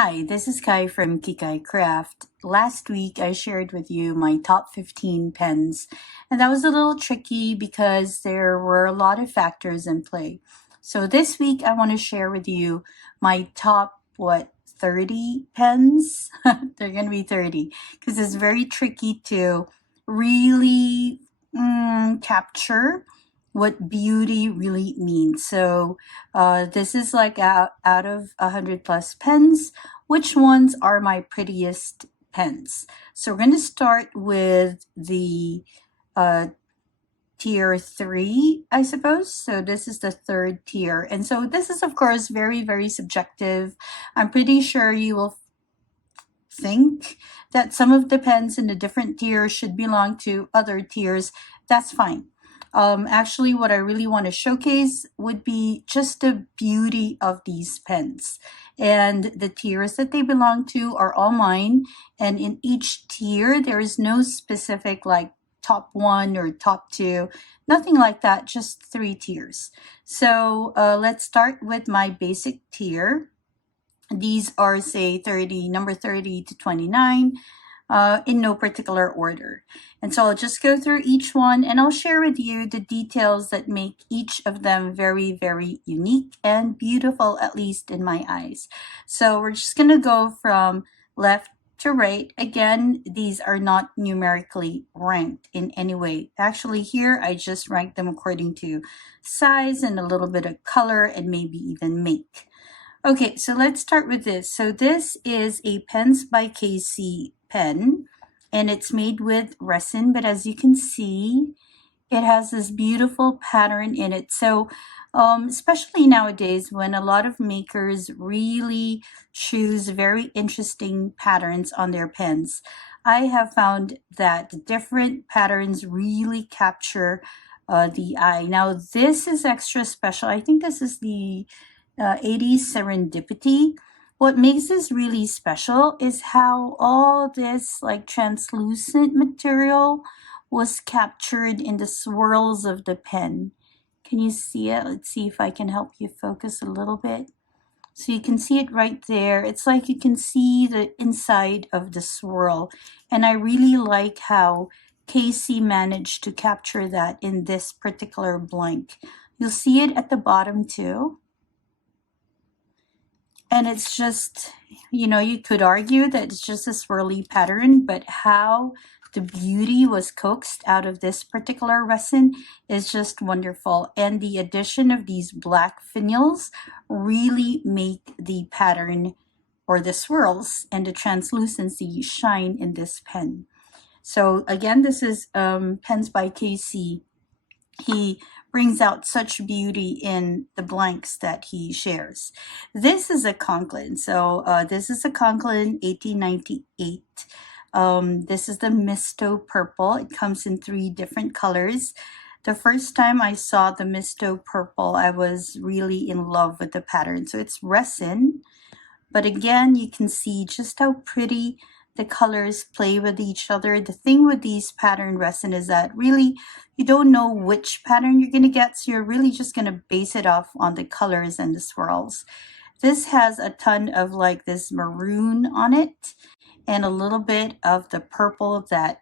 Hi, this is Kai from Kikai Craft. Last week I shared with you my top 15 pens, and that was a little tricky because there were a lot of factors in play. So this week I want to share with you my top, 30 pens? They're going to be 30 because it's very tricky to really capture what beauty really means. So this is like out of 100 plus pens, which ones are my prettiest pens? So we're going to start with the uh, tier 3, I suppose. So this is the third tier. And so this is, of course, very, very subjective. I'm pretty sure you will think that some of the pens in the different tiers should belong to other tiers. That's fine. Actually, what I really want to showcase would be just the beauty of these pens. And the tiers that they belong to are all mine. And in each tier, there is no specific like top 1 or top 2, nothing like that, just 3 tiers. So let's start with my basic tier. These are, say, number 30 to 29, in no particular order. And so I'll just go through each one and I'll share with you the details that make each of them very, very unique and beautiful, at least in my eyes. So we're just going to go from left to right. Again, these are not numerically ranked in any way. Actually, here I just ranked them according to size and a little bit of color and maybe even make. Okay, so let's start with this. So this is a Pens by KC pen, and it's made with resin, but as you can see, it has this beautiful pattern in it. So especially nowadays when a lot of makers really choose very interesting patterns on their pens, I have found that different patterns really capture the eye. Now this is extra special. I think this is the 80s Serendipity. What makes this really special is how all this like translucent material was captured in the swirls of the pen. Can you see it? Let's see if I can help you focus a little bit. So you can see it right there. It's like you can see the inside of the swirl. And I really like how Casey managed to capture that in this particular blank. You'll see it at the bottom too. And it's just, you could argue that it's just a swirly pattern, but how the beauty was coaxed out of this particular resin is just wonderful. And the addition of these black finials really make the pattern or the swirls and the translucency shine in this pen. So again, this is Pens by KC. He brings out such beauty in the blanks that he shares. This is a Conklin. So this is a Conklin 1898. This is the Misto Purple. It comes in 3 different colors. The first time I saw the Misto Purple, I was really in love with the pattern. So it's resin, but again, you can see just how pretty the colors play with each other. The thing with these pattern resin is that really you don't know which pattern you're going to get, so you're really just going to base it off on the colors and the swirls. This has a ton of like this maroon on it and a little bit of the purple that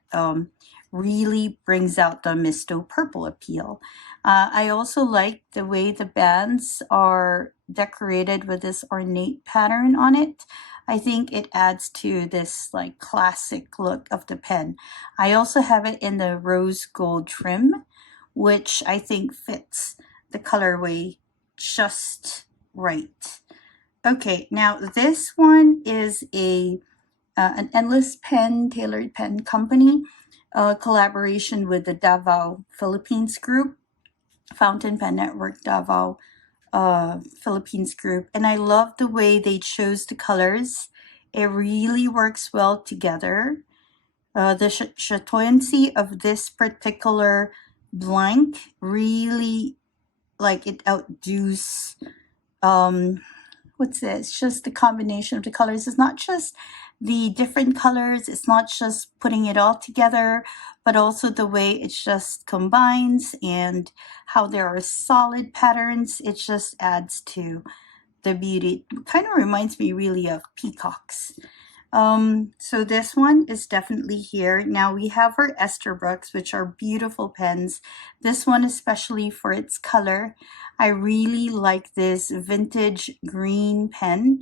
really brings out the Misto Purple appeal. I also like the way the bands are decorated with this ornate pattern on it. I think it adds to this like classic look of the pen. I also have it in the rose gold trim, which I think fits the colorway just right. Okay, now this one is an Endless Pen Tailored Pen Company collaboration with the Davao Philippines Group, Fountain Pen Network Davao Philippines Group. And I love the way they chose the colors. It really works well together. The chatoyancy of this particular blank really, like, it outdoes what's this? Just the combination of the colors. It's not just the different colors. It's not just putting it all together, but also the way it just combines and how there are solid patterns. It just adds to the beauty. It kind of reminds me really of peacocks. So this one is definitely here. Now we have our Esterbrooks, which are beautiful pens. This one especially for its color. I really like this vintage green pen.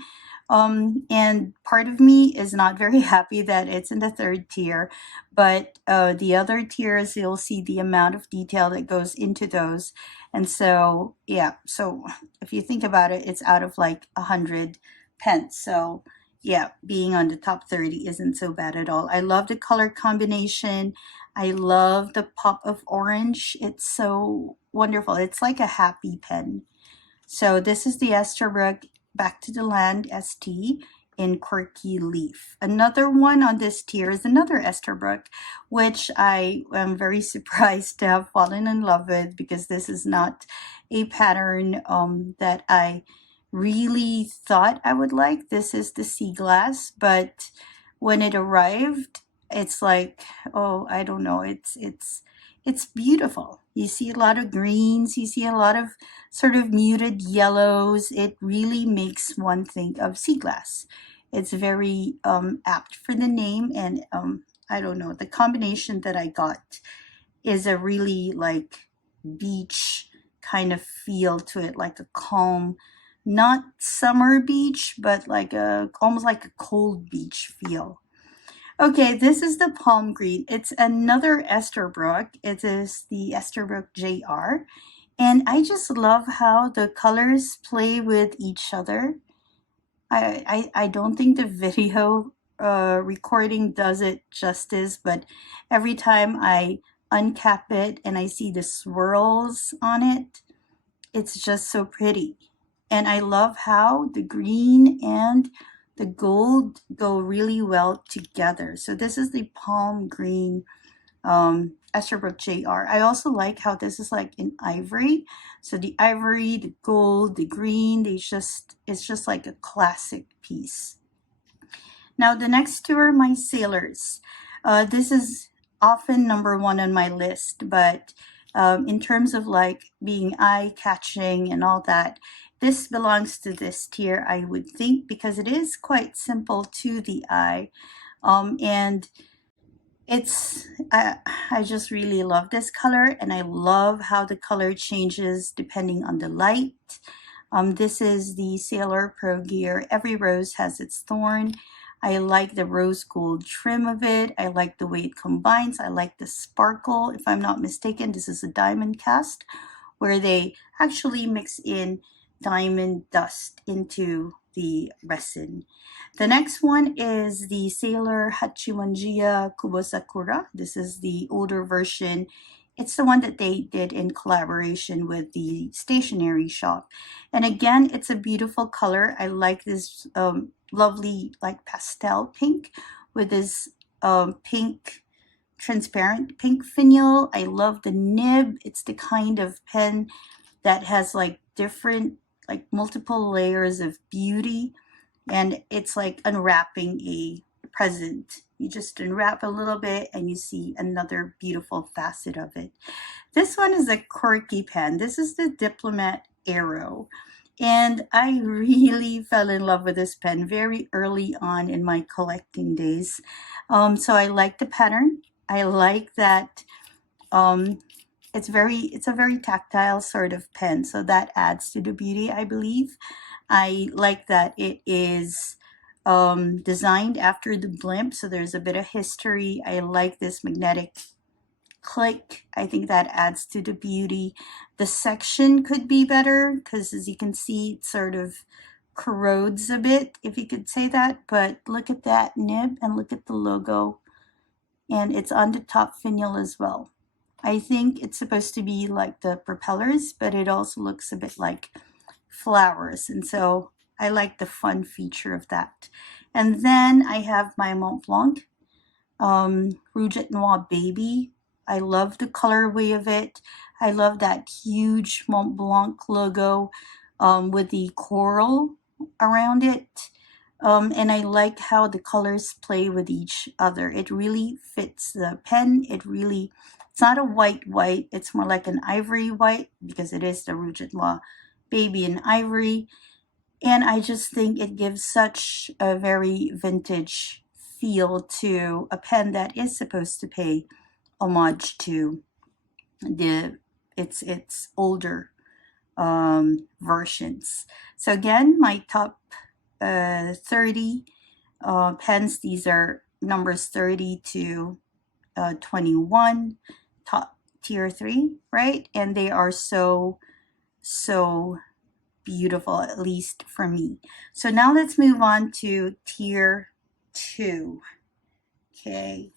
And part of me is not very happy that it's in the third tier, but the other tiers, you'll see the amount of detail that goes into those. And so, yeah, so if you think about it, it's out of like 100 pens. So yeah, being on the top 30 isn't so bad at all. I love the color combination. I love the pop of orange. It's so wonderful. It's like a happy pen. So this is the Esterbrook Back to the Land ST in Quirky Leaf. Another one on this tier is another Esterbrook, which I am very surprised to have fallen in love with, because this is not a pattern that I really thought I would like. This is the sea glass, but when it arrived, it's like, oh, I don't know, it's beautiful. You see a lot of greens, you see a lot of sort of muted yellows. It really makes one think of sea glass. It's very apt for the name, and I don't know, the combination that I got is a really like beach kind of feel to it, like a calm, not summer beach, but like a almost like a cold beach feel. Okay, this is the palm green. It's another Esterbrook. It is the Esterbrook JR. And I just love how the colors play with each other. I don't think the video recording does it justice, but every time I uncap it and I see the swirls on it, it's just so pretty. And I love how the green and the gold go really well together. So this is the palm green Esterbrook JR. I also like how this is like in ivory. So the ivory, the gold, the green, it's just like a classic piece. Now the next two are my sailors. This is often number one on my list, but in terms of like being eye-catching and all that, this belongs to this tier, I would think, because it is quite simple to the eye. And it's, I just really love this color, and I love how the color changes depending on the light. This is the Sailor Pro Gear. Every rose has its thorn. I like the rose gold trim of it. I like the way it combines. I like the sparkle. If I'm not mistaken, this is a diamond cast where they actually mix in diamond dust into the resin. The next one is the Sailor Hachimanjiya Kubosakura. This is the older version. It's the one that they did in collaboration with the stationery shop. And again, it's a beautiful color. I like this lovely like pastel pink with this pink, transparent pink finial. I love the nib. It's the kind of pen that has like different, like multiple layers of beauty, and it's like unwrapping a present. You just unwrap a little bit and you see another beautiful facet of it. This one is a quirky pen. This is the Diplomat Aero. And I really fell in love with this pen very early on in my collecting days. So I like the pattern. I like that it's a very tactile sort of pen, so that adds to the beauty, I believe. I like that it is designed after the blimp, so there's a bit of history. I like this magnetic click. I think that adds to the beauty. The section could be better because, as you can see, it sort of corrodes a bit, if you could say that. But look at that nib and look at the logo, and it's on the top finial as well. I think it's supposed to be like the propellers, but it also looks a bit like flowers, and so I like the fun feature of that. And then I have my Mont Blanc Rouge et Noir Baby. I love the colorway of it. I love that huge Mont Blanc logo with the coral around it. And I like how the colors play with each other. It really fits the pen. It's not a white, it's more like an ivory white, because it is the Rouge et Noir Baby in ivory. And I just think it gives such a very vintage feel to a pen that is supposed to pay homage to its older versions. So again, my top 30 pens. These are numbers 30 to 21, top tier 3, right? And they are so beautiful, at least for me. So now let's move on to tier 2. Okay,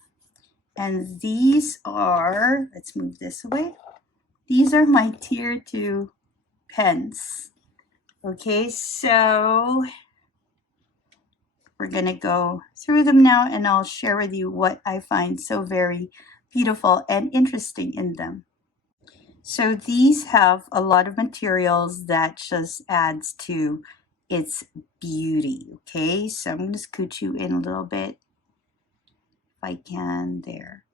and these are, let's move this away. These are my tier 2 pens. Okay, so we're gonna go through them now, and I'll share with you what I find so very beautiful and interesting in them. So these have a lot of materials that just adds to its beauty. Okay, so I'm gonna scoot you in a little bit if I can. There.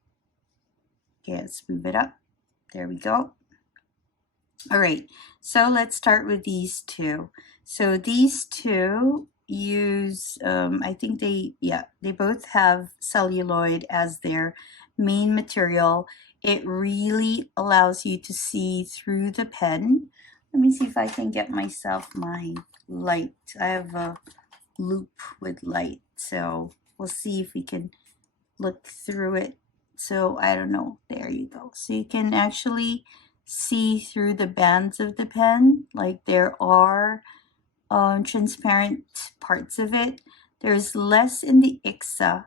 Okay, let's move it up. There we go. All right, so let's start with these two. So these two use, I think they both have celluloid as their main material. It really allows you to see through the pen. Let me see if I can get myself my light. I have a loop with light, so we'll see if we can look through it. So I don't know, there you go. So you can actually see through the bands of the pen, like there are transparent parts of it. There's less in the Ixa.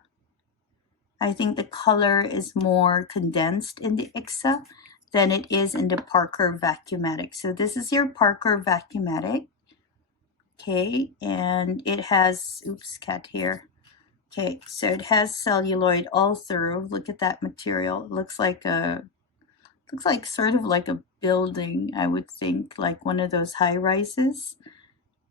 I think the color is more condensed in the Ixa than it is in the Parker Vacuumatic. So this is your Parker Vacuumatic. Okay, and it has, oops, cat here. Okay, so it has celluloid all through. Look at that material. It looks like sort of like a building, I would think, like one of those high rises.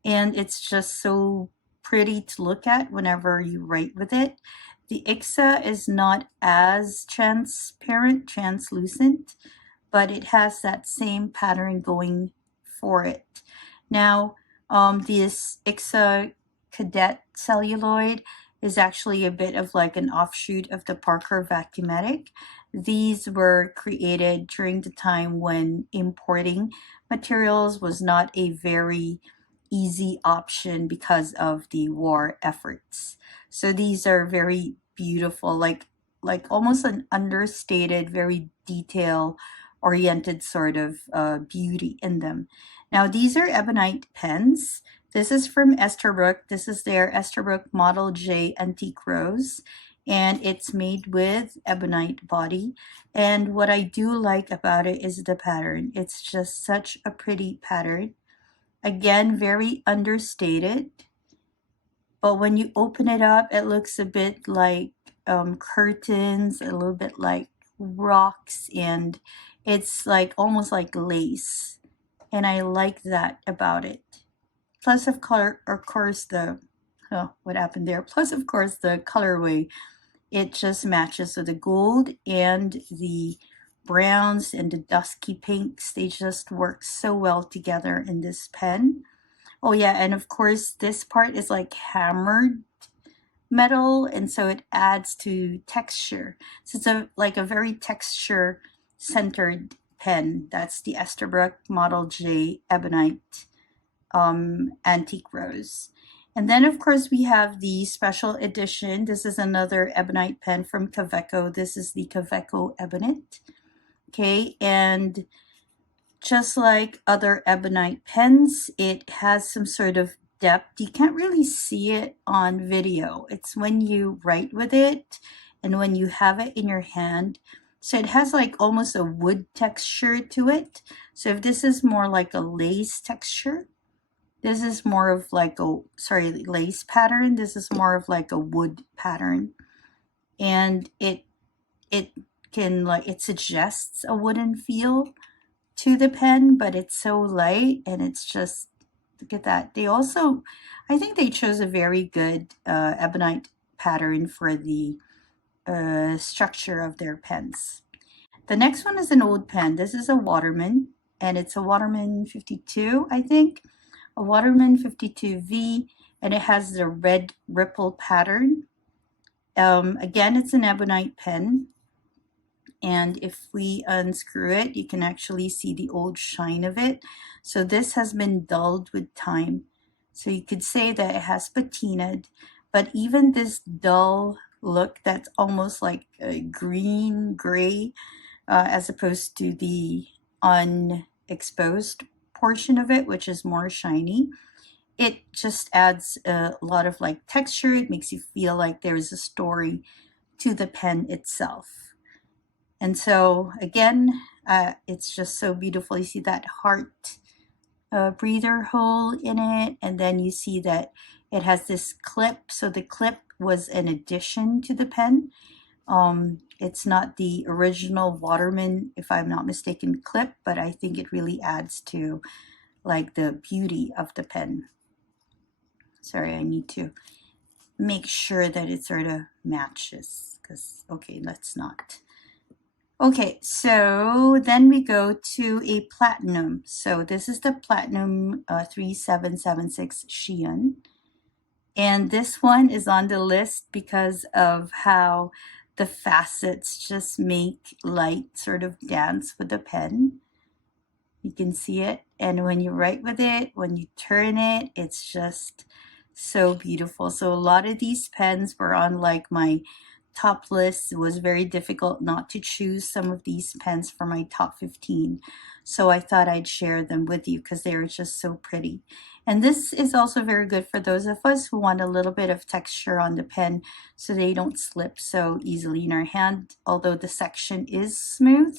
And it's just so pretty to look at whenever you write with it. The Ixa is not as transparent, translucent, but it has that same pattern going for it. Now, this Ixa Cadet celluloid is actually a bit of like an offshoot of the Parker Vacuumatic. These were created during the time when importing materials was not a very easy option because of the war efforts. So these are very beautiful, like almost an understated, very detail oriented sort of beauty in them. Now these are Ebonite pens. This is from Esterbrook. This is their Esterbrook Model J Antique Rose, and it's made with ebonite body. And what I do like about it is the pattern. It's just such a pretty pattern. Again, very understated, but when you open it up, it looks a bit like curtains, a little bit like rocks, and it's like almost like lace. And I like that about it. Plus, of course, the, oh, what happened there? Plus, of course, the colorway. It just matches with the gold and the browns and the dusky pinks. They just work so well together in this pen. Oh yeah, and of course this part is like hammered metal, and so it adds to texture. So it's like a very texture centered pen. That's the Esterbrook Model J Ebonite Antique Rose. And then of course we have the special edition. This is another ebonite pen from Kaweco. This is the Kaweco Ebonite. Okay, and just like other ebonite pens, it has some sort of depth. You can't really see it on video. It's when you write with it and when you have it in your hand. So it has like almost a wood texture to it. So if this is more like a lace texture, this is more of like a, sorry, lace pattern. This is more of like a wood pattern. And it can, like, it suggests a wooden feel to the pen, but it's so light, and it's just, look at that. They also, I think they chose a very good ebonite pattern for the structure of their pens. The next one is an old pen. This is a Waterman, and it's a Waterman 52, I think. a Waterman 52V, and it has the red ripple pattern. Again, it's an ebonite pen, and if we unscrew it, you can actually see the old shine of it. So this has been dulled with time. So you could say that it has patinaed, but even this dull look that's almost like a green gray, as opposed to the unexposed portion of it, which is more shiny, it just adds a lot of like texture. It makes you feel like there's a story to the pen itself. And so again, it's just so beautiful. You see that heart breather hole in it, and then you see that it has this clip. So the clip was an addition to the pen. It's not the original Waterman, if I'm not mistaken, clip, but I think it really adds to like the beauty of the pen. Sorry, I need to make sure that it sort of matches, because, okay, let's not. Okay, so then we go to a platinum. So this is the platinum 3776 Xi'an. And this one is on the list because of how the facets just make light sort of dance with the pen. You can see it. And when you write with it, when you turn it, it's just so beautiful. So a lot of these pens were on like my top list. It was very difficult not to choose some of these pens for my top 15. So I thought I'd share them with you because they are just so pretty. And this is also very good for those of us who want a little bit of texture on the pen so they don't slip so easily in our hand. Although the section is smooth,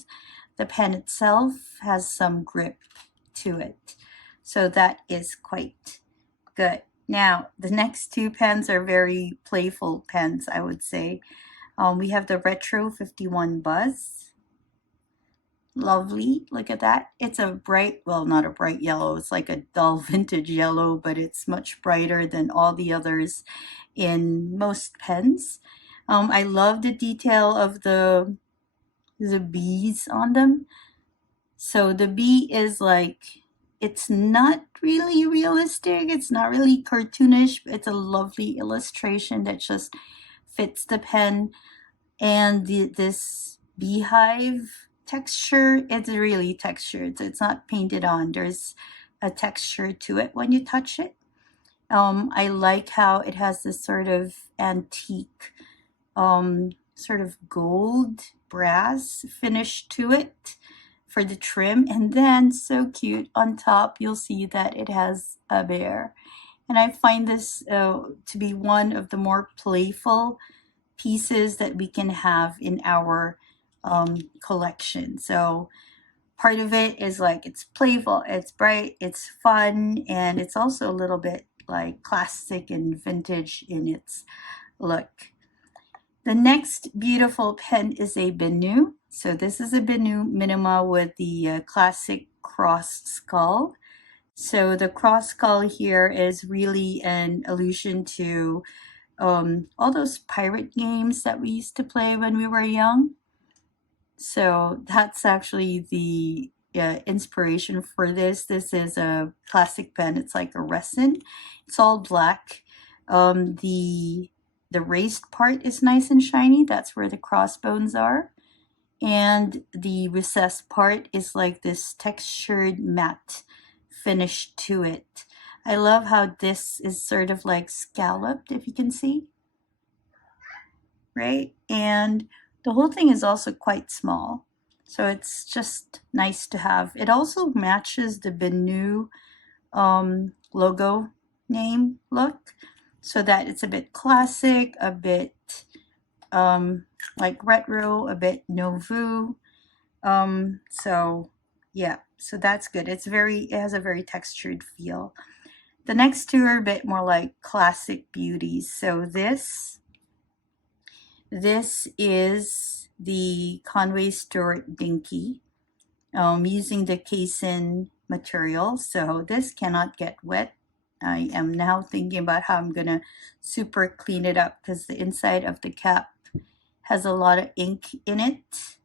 the pen itself has some grip to it. So that is quite good. Now, the next two pens are very playful pens, I would say. We have the Retro 51 Buzz. Lovely, look at that. It's a bright, well, not a bright yellow, it's like a dull vintage yellow, but it's much brighter than all the others in most pens. I love the detail of the bees on them. So the bee is like, it's not really realistic, it's not really cartoonish, but it's a lovely illustration that just fits the pen. And this beehive texture, it's really textured. So it's not painted on. There's a texture to it when you touch it. I like how it has this sort of antique, sort of gold brass finish to it for the trim. And then, so cute, on top you'll see that it has a bear. And I find this to be one of the more playful pieces that we can have in our collection. So part of it is like, it's playful, it's bright, it's fun, and it's also a little bit like classic and vintage in its look. The next beautiful pen is a Benu. So this is a Benu Minima with the classic cross skull. So the cross skull here is really an allusion to all those pirate games that we used to play when we were young. So that's actually the inspiration for this. This is a plastic pen. It's like a resin. It's all black. The raised part is nice and shiny. That's where the crossbones are. And the recessed part is like this textured matte finish to it. I love how this is sort of like scalloped, if you can see, right? And the whole thing is also quite small. So it's just nice to have. It also matches the Benu logo name look, so that it's a bit classic, a bit like retro, a bit nouveau. So yeah, so that's good. It has a very textured feel. The next two are a bit more like classic beauties. So this is the Conway Stewart Dinky, using the Kaizen material. So this cannot get wet. I am now thinking about how I'm gonna super clean it up because the inside of the cap has a lot of ink in it.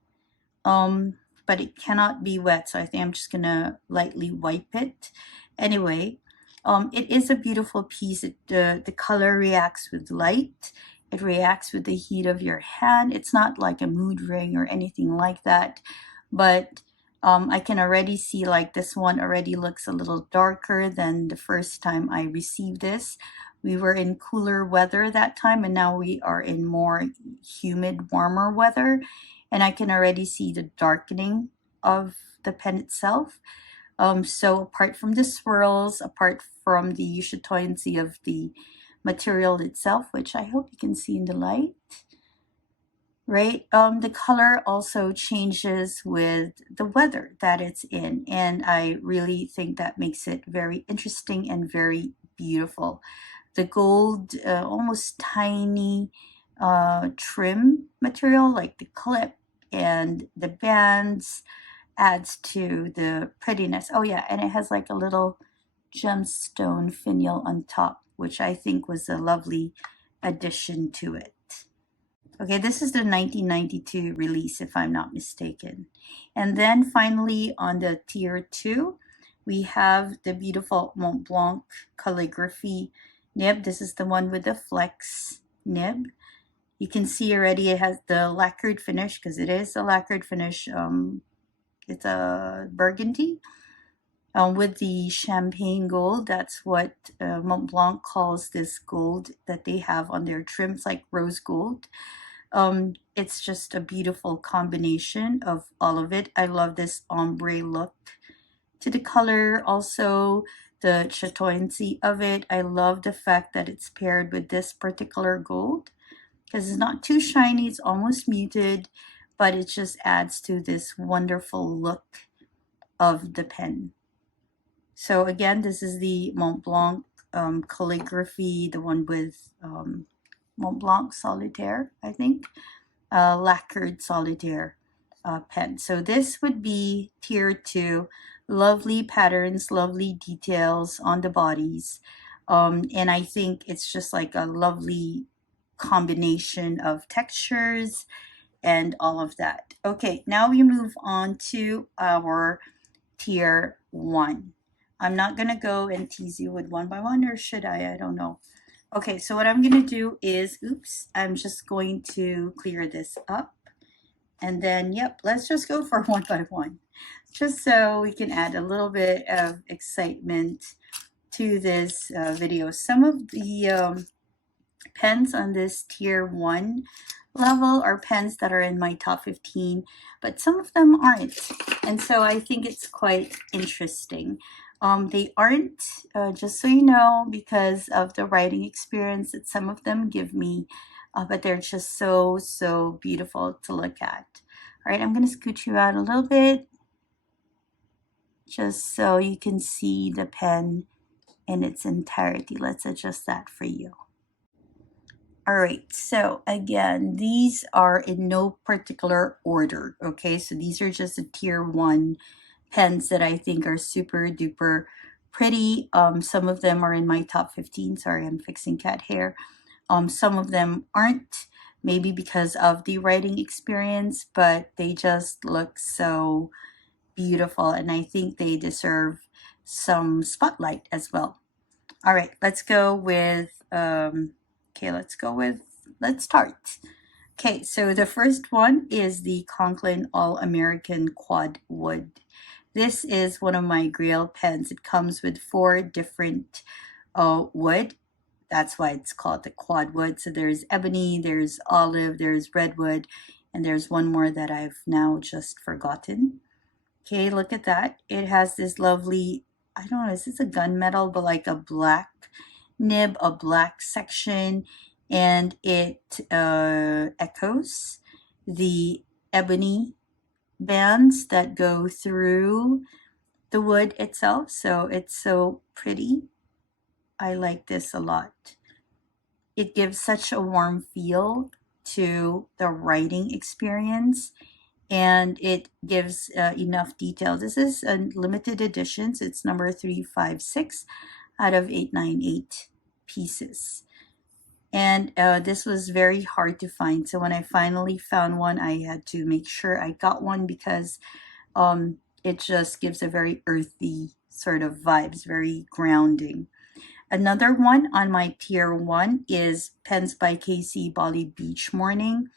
But it cannot be wet, so I think I'm just gonna lightly wipe it. Anyway, It is a beautiful piece. The color reacts with light. It reacts with the heat of your hand. It's not like a mood ring or anything like that, but I can already see like this one already looks a little darker than the first time I received this. We were in cooler weather that time, and now we are in more humid, warmer weather, and I can already see the darkening of the pen itself. So apart from the swirls, apart from the chatoyancy of the material itself, which I hope you can see in the light, right? The color also changes with the weather that it's in, and I really think that makes it very interesting and very beautiful. The gold, almost tiny trim material, like the clip and the bands, adds to the prettiness. Oh yeah, and it has like a little gemstone finial on top, which I think was a lovely addition to it. Okay, this is the 1992 release, if I'm not mistaken. And then finally on the tier 2, we have the beautiful Mont Blanc calligraphy nib. This is the one with the flex nib. You can see already it has the lacquered finish, because it is a lacquered finish. It's a burgundy with the champagne gold. That's what Mont Blanc calls this gold that they have on their trims, like rose gold. It's just a beautiful combination of all of it. I love this ombre look to the color, also the chatoyancy of it. I love the fact that it's paired with this particular gold, because it's not too shiny, it's almost muted, but it just adds to this wonderful look of the pen. So again, this is the Mont Blanc calligraphy, the one with Mont Blanc Solitaire, I think, lacquered solitaire pen. So this would be tier 2, lovely patterns, lovely details on the bodies. And I think it's just like a lovely combination of textures and all of that. Okay, now we move on to our tier 1. I'm not going to go and tease you with one by one, or should I? I don't know. Okay, so what I'm going to do is, I'm just going to clear this up. And then, yep, let's just go for one by one, just so we can add a little bit of excitement to this video. Some of the pens on this tier 1 level are pens that are in my top 15, but some of them aren't. And so I think it's quite interesting. They aren't, just so you know, because of the writing experience that some of them give me, but they're just so, so beautiful to look at. All right, I'm going to scoot you out a little bit, just so you can see the pen in its entirety. Let's adjust that for you. All right, so again, these are in no particular order, okay? So these are just the tier 1 pens that I think are super duper pretty. Some of them are in my top 15. Sorry, I'm fixing cat hair. Some of them aren't, maybe because of the writing experience, but they just look so beautiful, and I think they deserve some spotlight as well. All right, let's go with, let's start. Okay, so the first one is the Conklin All-American Quad Wood. This is one of my Grail pens. It comes with 4 different wood. That's why it's called the Quad Wood. So there's ebony, there's olive, there's redwood, and there's one more that I've now just forgotten. Okay, look at that. It has this lovely, I don't know, is this a gunmetal, but like a black nib, a black section, and it echoes the ebony bands that go through the wood itself. So it's so pretty. I like this a lot. It gives such a warm feel to the writing experience, and it gives enough detail. This is a limited edition, so it's number 356 out of 898 pieces. And this was very hard to find. So when I finally found one, I had to make sure I got one, because it just gives a very earthy sort of vibes, very grounding. Another one on my tier 1 is Pens by Casey Bali Beach Morning.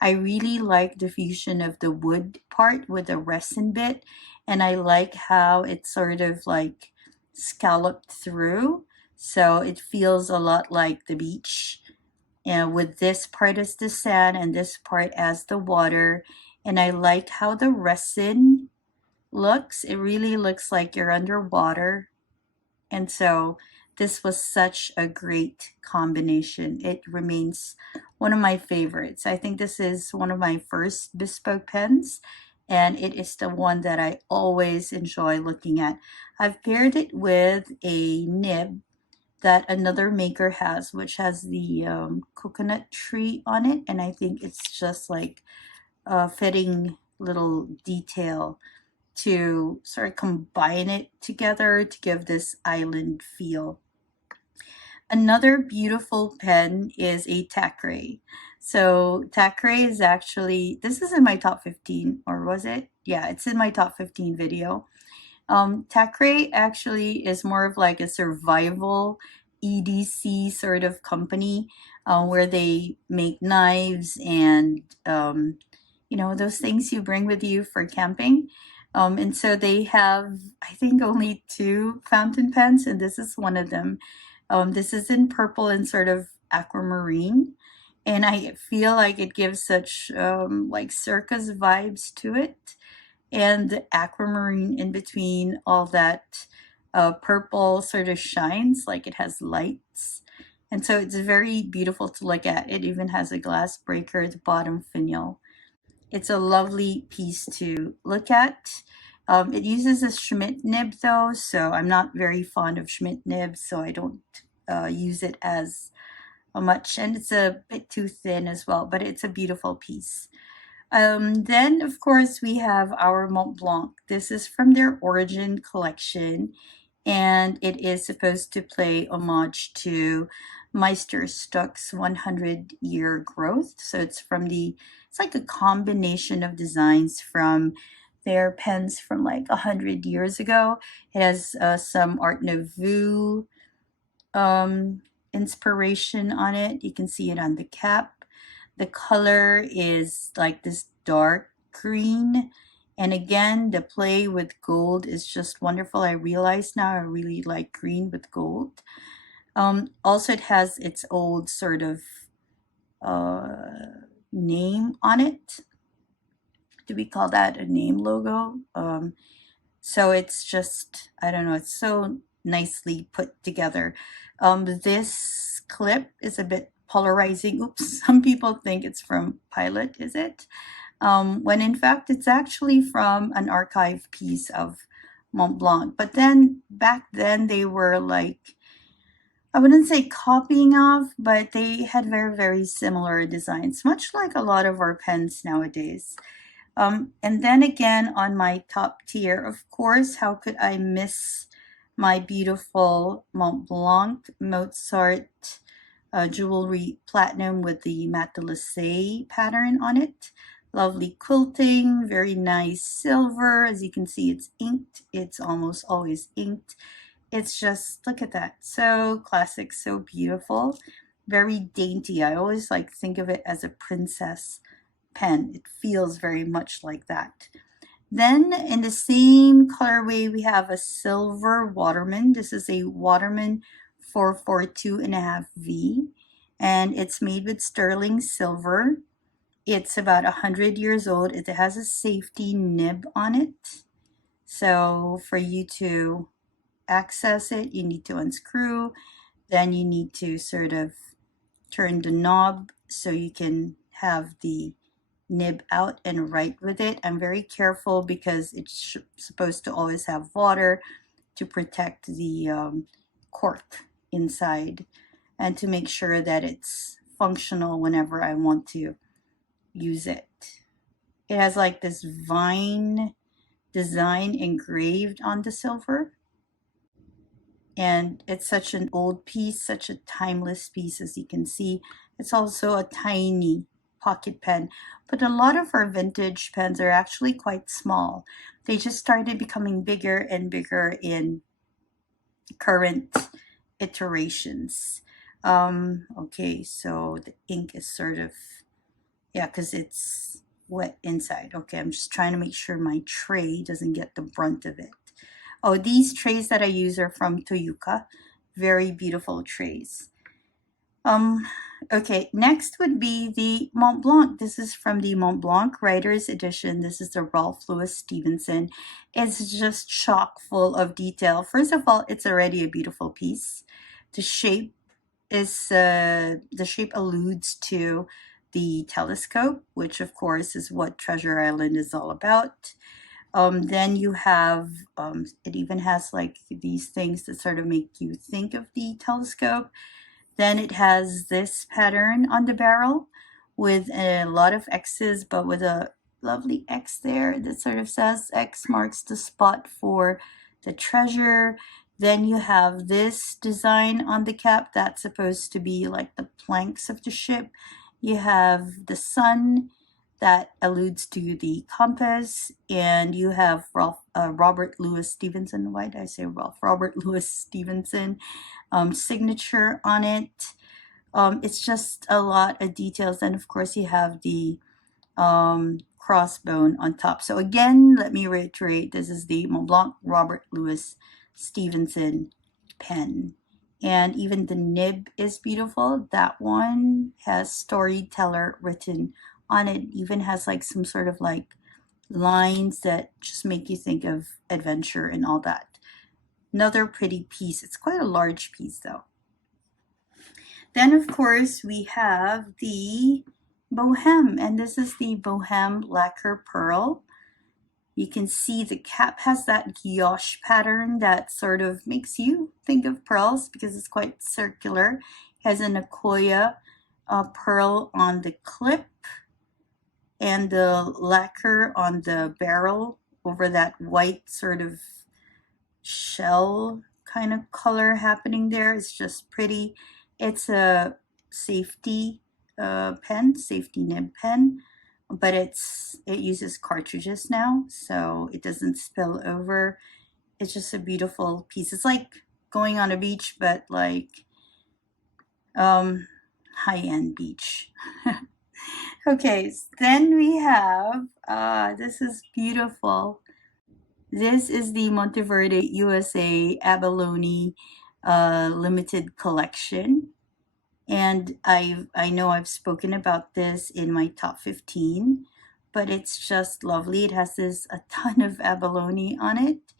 I really like the fusion of the wood part with the resin bit, and I like how it's sort of like scalloped through, so it feels a lot like the beach. And with this part as the sand and this part as the water, and I like how the resin looks. It really looks like you're underwater, and so this was such a great combination. It remains one of my favorites. I think this is one of my first bespoke pens, and it is the one that I always enjoy looking at. I've paired it with a nib that another maker has, which has the coconut tree on it, and I think it's just like a fitting little detail to sort of combine it together to give this island feel. Another beautiful pen is a Thackeray. So Thackeray is actually, this is in my top 15, or was it? Yeah, it's in my top 15 video. Thackeray actually is more of like a survival EDC sort of company where they make knives and you know, those things you bring with you for camping. And so they have, I think, only 2 fountain pens, and this is one of them. This is in purple and sort of aquamarine, and I feel like it gives such like circus vibes to it, and the aquamarine in between all that purple sort of shines like it has lights. And so it's very beautiful to look at. It even has a glass breaker at the bottom finial. It's a lovely piece to look at. It uses a Schmidt nib though, so I'm not very fond of Schmidt nibs, so I don't use it as much, and it's a bit too thin as well, but it's a beautiful piece. Then, of course, we have our Mont Blanc. This is from their Origin collection, and it is supposed to pay homage to Meisterstück's 100-year growth. So it's like a combination of designs from their pens from like 100 years ago. It has some Art Nouveau inspiration on it. You can see it on the cap. The color is like this dark green. And again, the play with gold is just wonderful. I realize now I really like green with gold. Also, it has its old sort of name on it. Do we call that a name logo? So it's just, I don't know, it's so nicely put together. This clip is a bit polarizing. Oops, some people think it's from Pilot, is it? When in fact it's actually from an archive piece of Mont Blanc. But then back then they were like, I wouldn't say copying off, but they had very, very similar designs, much like a lot of our pens nowadays. And then again, on my top tier, of course, how could I miss my beautiful Mont Blanc Mozart jewelry platinum with the matelassé pattern on it. Lovely quilting, very nice silver. As you can see, it's inked. It's almost always inked. It's just, look at that. So classic, so beautiful, very dainty. I always like think of it as a princess pen. It feels very much like that. Then in the same colorway, we have a silver Waterman. This is a Waterman 442.5V, and it's made with sterling silver. It's about 100 years old. It has a safety nib on it. So for you to access it, you need to unscrew. Then you need to sort of turn the knob so you can have the nib out and write with it. I'm very careful because it's supposed to always have water to protect the cork inside and to make sure that it's functional whenever I want to use it. It has like this vine design engraved on the silver, and it's such an old piece, such a timeless piece. As you can see, it's also a tiny pocket pen, but a lot of our vintage pens are actually quite small. They just started becoming bigger and bigger in current iterations. Okay, so the ink is sort of, yeah, because it's wet inside. Okay, I'm just trying to make sure my tray doesn't get the brunt of it. Oh, these trays that I use are from Toyuka. Very beautiful trays. Okay, next would be the Mont Blanc. This is from the Mont Blanc Writer's Edition. This is the Ralph Louis Stevenson. It's just chock full of detail. First of all, it's already a beautiful piece. The shape alludes to the telescope, which of course is what Treasure Island is all about. Then you have, it even has like these things that sort of make you think of the telescope. Then it has this pattern on the barrel with a lot of X's, but with a lovely X there that sort of says X marks the spot for the treasure. Then you have this design on the cap that's supposed to be like the planks of the ship. You have the sun that alludes to the compass, and you have Robert Louis Stevenson. Why did I say Ralph? Robert Louis Stevenson signature on it. It's just a lot of details. And of course you have the crossbone on top. So again, let me reiterate, this is the Mont Blanc Robert Louis Stevenson pen. And even the nib is beautiful. That one has storyteller written on it. Even has like some sort of like lines that just make you think of adventure and all that. Another pretty piece. It's quite a large piece though. Then of course we have the Bohème, and this is the Bohème Lacquer Pearl. You can see the cap has that guilloche pattern that sort of makes you think of pearls because it's quite circular. It has an Akoya pearl on the clip and the lacquer on the barrel over that white sort of shell kind of color happening there. It's just pretty. It's a safety pen, safety nib pen, but it uses cartridges now, so it doesn't spill over. It's just a beautiful piece. It's like going on a beach, but like high-end beach. Okay, so then we have, this is beautiful. This is the Monteverde USA Abalone limited collection. And I know I've spoken about this in my top 15, but it's just lovely. It has a ton of abalone on it.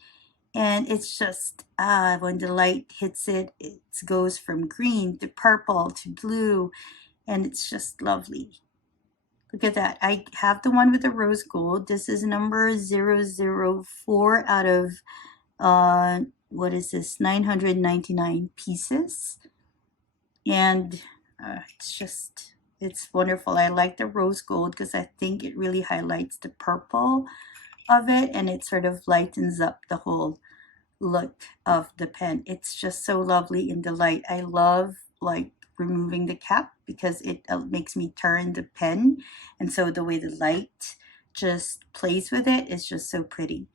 And it's just, when the light hits it, it goes from green to purple to blue. And it's just lovely. Look at that. I have the one with the rose gold. This is number 004 out of, what is this, 999 pieces. And it's wonderful. I like the rose gold because I think it really highlights the purple of it, and it sort of lightens up the whole look of the pen. It's just so lovely in the light. I love like removing the cap because it makes me turn the pen, and so the way the light just plays with it is just so pretty.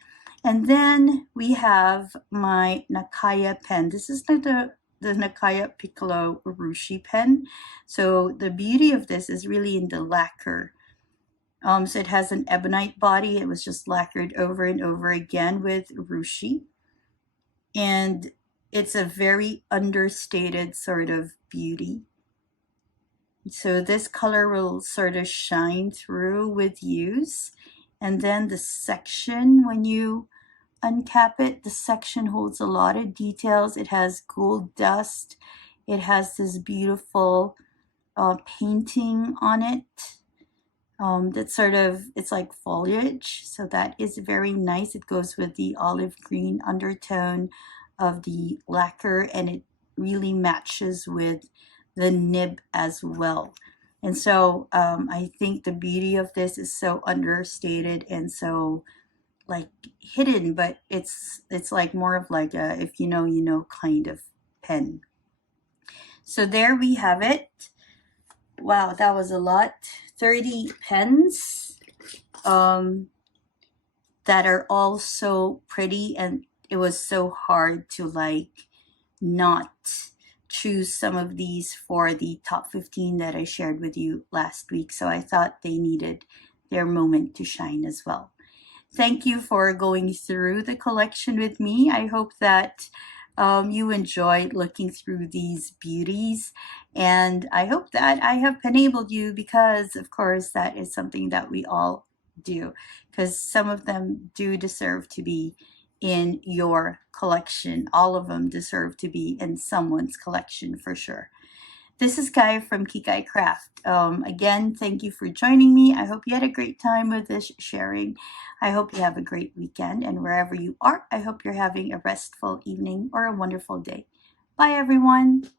And then we have my Nakaya pen. This is like the Nakaya Piccolo Urushi pen. So the beauty of this is really in the lacquer. So it has an ebonite body. It was just lacquered over and over again with Urushi. And it's a very understated sort of beauty. So this color will sort of shine through with use. And then the section, when you uncap it, the section holds a lot of details. It has gold dust. It has this beautiful painting on it. That's sort of, it's like foliage. So that is very nice. It goes with the olive green undertone of the lacquer, and it really matches with the nib as well. And so I think the beauty of this is so understated and so like hidden, but it's like more of like a if you know kind of pen. So there we have it. Wow, that was a lot. 30 pens that are all so pretty, and it was so hard to like not choose some of these for the top 15 that I shared with you last week. So I thought they needed their moment to shine as well. Thank you for going through the collection with me. I hope that you enjoyed looking through these beauties, and I hope that I have enabled you, because of course that is something that we all do, because some of them do deserve to be in your collection. All of them deserve to be in someone's collection for sure. This is Kai from Kikai Craft. Again, thank you for joining me. I hope you had a great time with this sharing. I hope you have a great weekend, and wherever you are, I hope you're having a restful evening or a wonderful day. Bye, everyone.